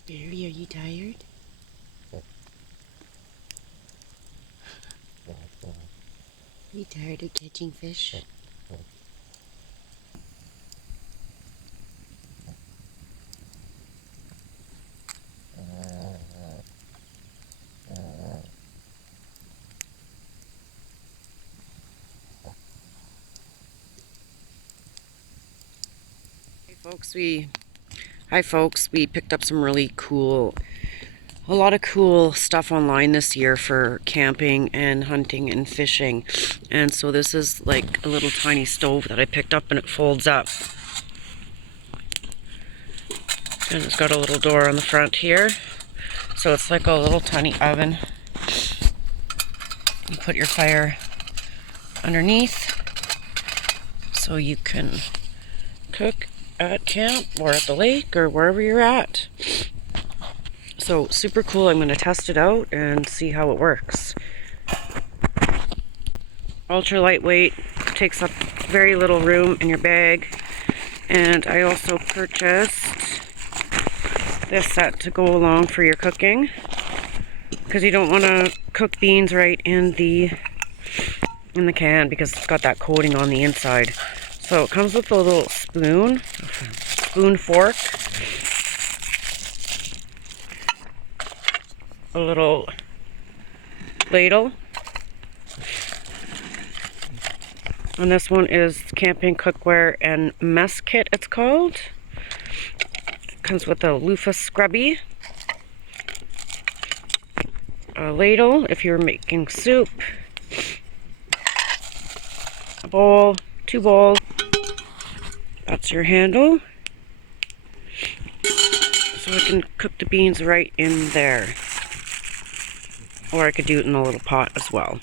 Barry, are you tired? Are you tired of catching fish? Hi folks, we picked up some really a lot of cool stuff online this year for camping and hunting and fishing. And so this is like a little tiny stove that I picked up, and it folds up. And it's got a little door on the front here. So it's like a little tiny oven. You put your fire underneath so you can cook at camp or at the lake or wherever you're at. So super cool. I'm going to test it out and see how it works. Ultra lightweight, takes up very little room in your bag. And I also purchased this set to go along for your cooking, because you don't want to cook beans right in the can because it's got that coating on the inside. So it comes with a little spoon fork, a little ladle, and this one is camping cookware and mess kit, it's called. It comes with a loofah scrubby, a ladle if you're making soup, a bowl, 2 bowls. That's your handle. So I can cook the beans right in there. Or I could do it in a little pot as well.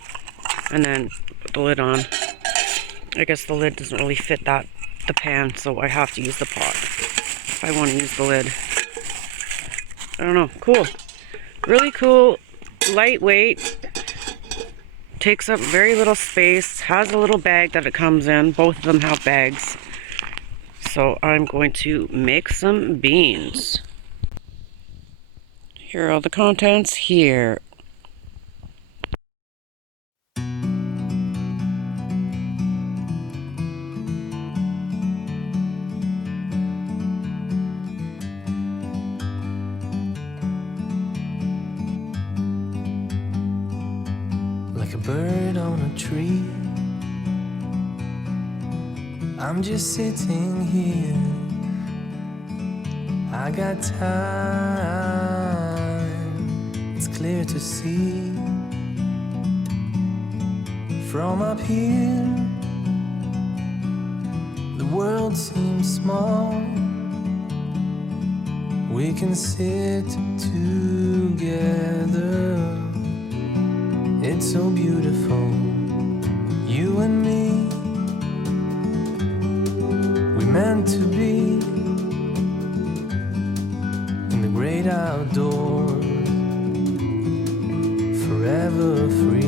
And then put the lid on. I guess the lid doesn't really fit the pan, so I have to use the pot if I want to use the lid. I don't know. Cool. Really cool. Lightweight. Takes up very little space. Has a little bag that it comes in. Both of them have bags. So I'm going to make some beans. Here are all the contents here. Like a bird on a tree, I'm just sitting here. I got time, it's clear to see. From up here, the world seems small. We can sit together. It's so beautiful, you and me. We meant to be in the great outdoors, forever free.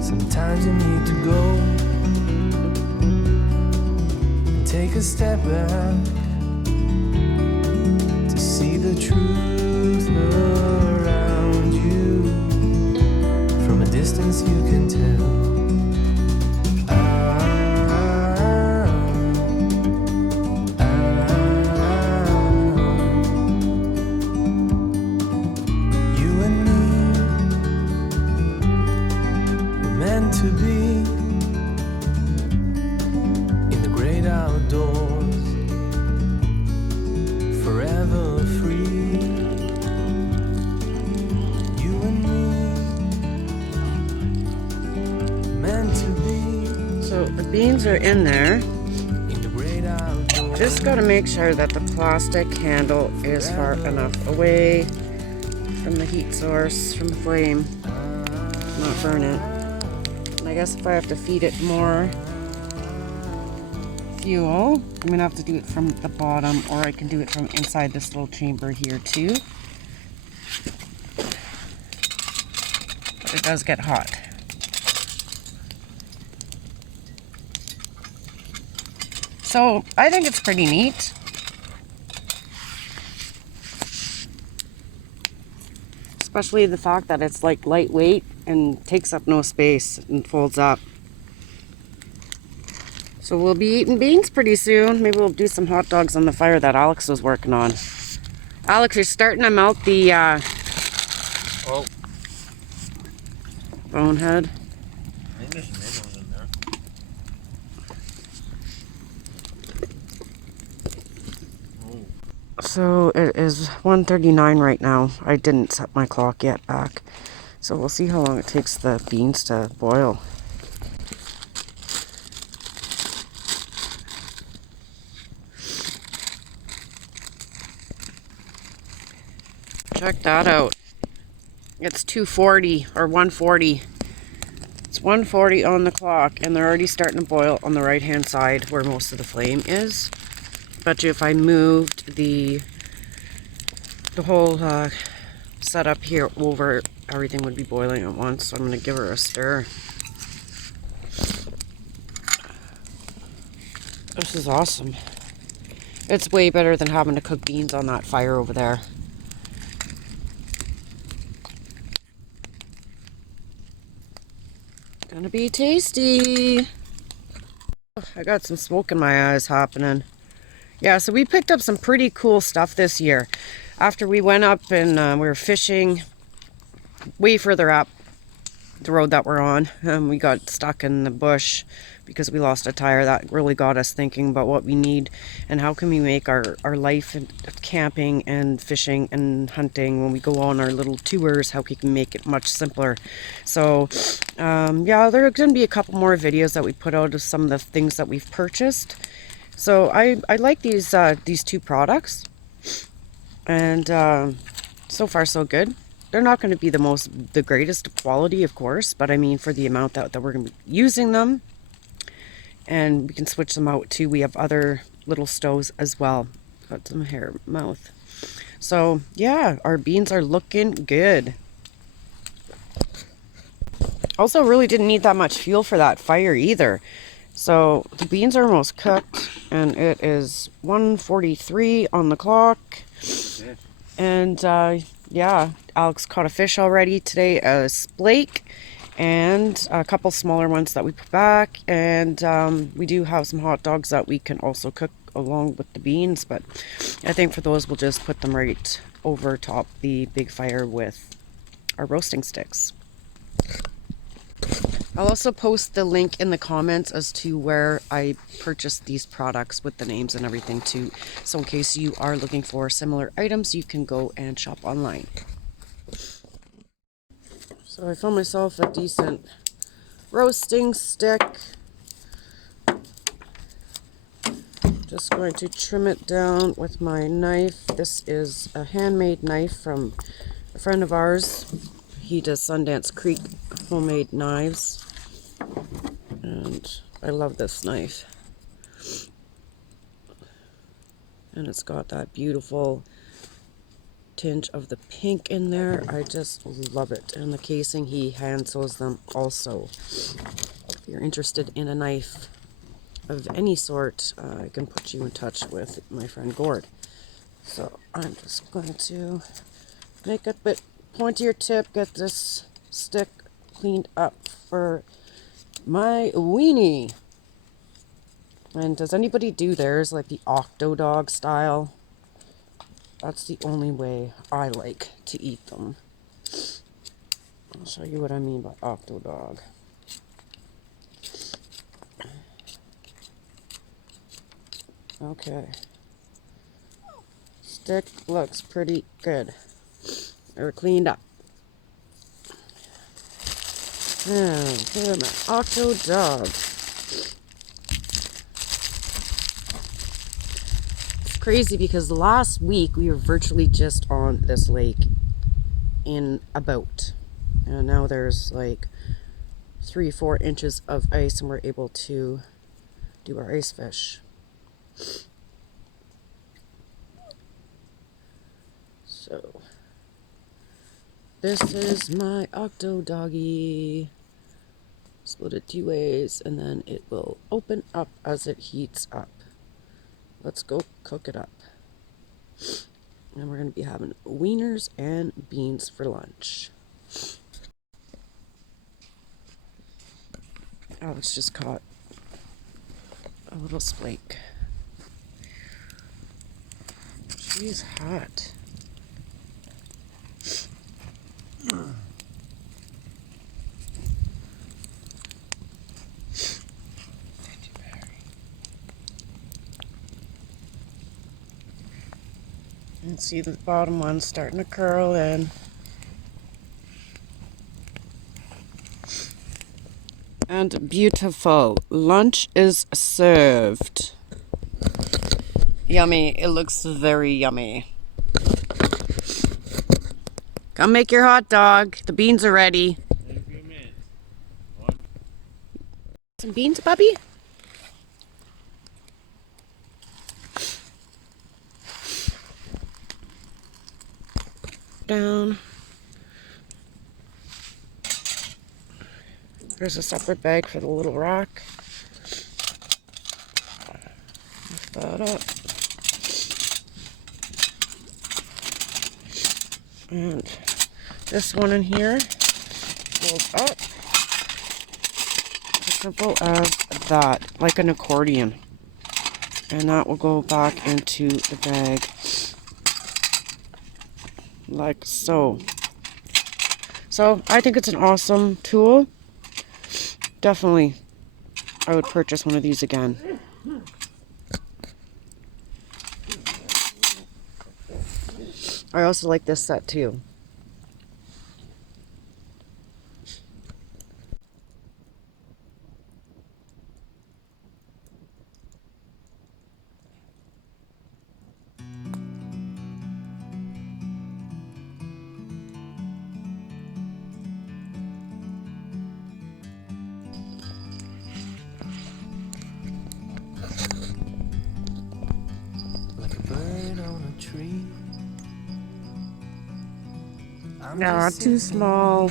Sometimes you need to go and take a step back to see the truth around you. From a distance you can tell. You and me, we're meant to be in the great outdoors, forever free. You and me, meant to be So the beans are in there. in the great outdoors. Just got to make sure that the plastic handle is far enough away from the heat source, from the flame, not burn it. And I guess if I have to feed it more fuel. I'm gonna have to do it from the bottom, or I can do it from inside this little chamber here too. But it does get hot. So I think it's pretty neat. Especially the fact that it's like lightweight and takes up no space and folds up. So we'll be eating beans pretty soon. Maybe we'll do some hot dogs on the fire that Alex was working on. Alex, you're starting to melt the bonehead. Maybe there's some minnows in there. So it is 1:39 right now. I didn't set my clock yet back. So we'll see how long it takes the beans to boil. Check that out. It's 2:40 or 1:40. It's 1:40 on the clock, and they're already starting to boil on the right hand side where most of the flame is. Bet you if I moved the whole setup here over, everything would be boiling at once. So I'm going to give her a stir. This is awesome. It's way better than having to cook beans on that fire over there. Gonna be tasty. I got some smoke in my eyes happening. Yeah, so we picked up some pretty cool stuff this year. After we went up and we were fishing way further up the road that we're on, we got stuck in the bush because we lost a tire. That really got us thinking about what we need and how can we make our life in camping and fishing and hunting when we go on our little tours, how we can make it much simpler. So yeah, there are going to be a couple more videos that we put out of some of the things that we've purchased. So I like these two products, and so far so good. They're not going to be the greatest quality, of course, but I mean for the amount that we're going to be using them, and we can switch them out too. We have other little stoves as well. Got some hair mouth. So yeah, our beans are looking good. Also really didn't need that much fuel for that fire either. So the beans are almost cooked, and it is 1:43 on the clock. And yeah, Alex caught a fish already today, a splake, and a couple smaller ones that we put back. And we do have some hot dogs that we can also cook along with the beans, but I think for those we'll just put them right over top the big fire with our roasting sticks. I'll also post the link in the comments as to where I purchased these products with the names and everything too. So in case you are looking for similar items, you can go and shop online. So I found myself a decent roasting stick. Just going to trim it down with my knife. This is a handmade knife from a friend of ours. He does Sundance Creek homemade knives, and I love this knife. And it's got that beautiful tinge of the pink in there. I just love it. And the casing, he hand sews them also. If you're interested in a knife of any sort, I can put you in touch with my friend Gord. So I'm just going to make a bit pointier tip, get this stick cleaned up for my weenie. And does anybody do theirs like the Octo Dog style? That's the only way I like to eat them. I'll show you what I mean by Octo Dog. Okay. Stick looks pretty good. They're cleaned up. Now, here my Octo Dog. It's crazy because last week we were virtually just on this lake in a boat. And now there's like 3-4 inches of ice, and we're able to do our ice fish. So, this is my octo doggy. Split it 2 ways, and then it will open up as it heats up. Let's go cook it up. And we're going to be having wieners and beans for lunch. Alex just caught a little splake. She's hot. And see the bottom one starting to curl in. And beautiful. Lunch is served. Yummy. It looks very yummy. Come make your hot dog. The beans are ready. Some beans, puppy? Down. There's a separate bag for the little rock. Lift that up. And this one in here goes up. As simple as that, like an accordion. And that will go back into the bag. Like so. So I think it's an awesome tool. Definitely, I would purchase one of these again. I also like this set too. No, too small.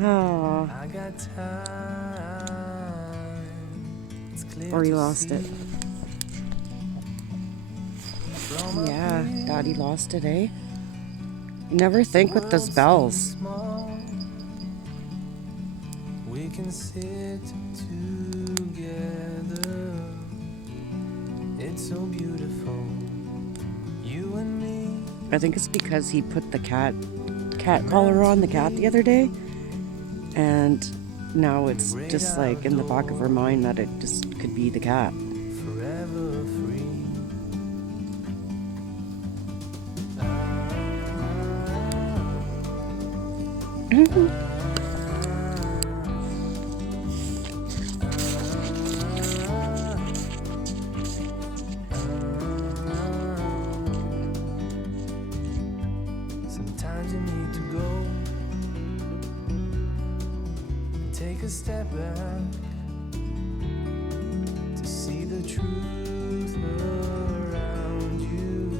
Oh. Or you lost it. Yeah, Daddy lost it, eh? You never think with those bells. We can sit together. It's so beautiful. You and me. I think it's because he put the cat collar on the cat the other day, and now it's just like in the back of her mind that it just could be the cat. Forever free. Sometimes you need to go and take a step back to see the truth around you.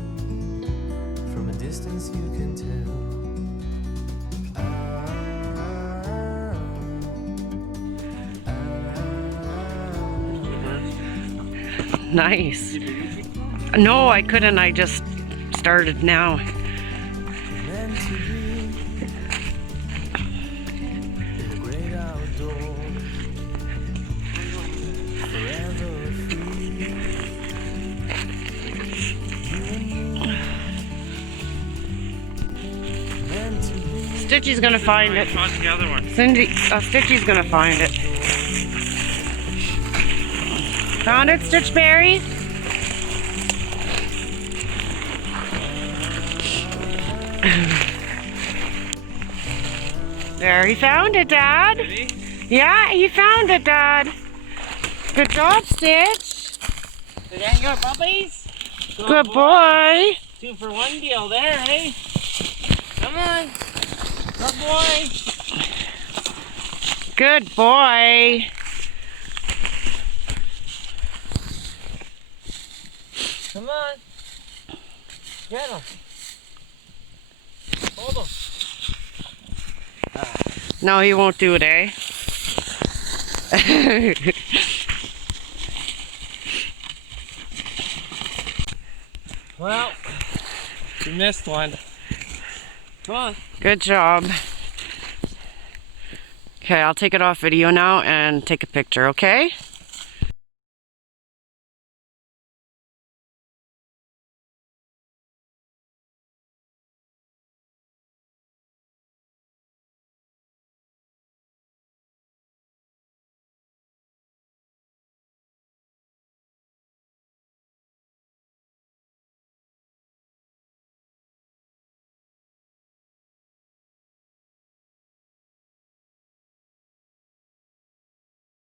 From a distance you can tell. Nice. No, I couldn't. I just started now. Stitchy's gonna find it. The other one. Stitchy's gonna find it. Found it, Stitchberry? There, he found it, Dad. Did he? Yeah, he found it, Dad. Good job, Stitch. Did that your puppies? Good boy. 2-for-1 deal there, hey? Come on. Good boy. Good boy. Come on. Get him. Hold him. No, he won't do it, eh? Well, you missed one. Come on. Good job. Okay, I'll take it off video now and take a picture, okay?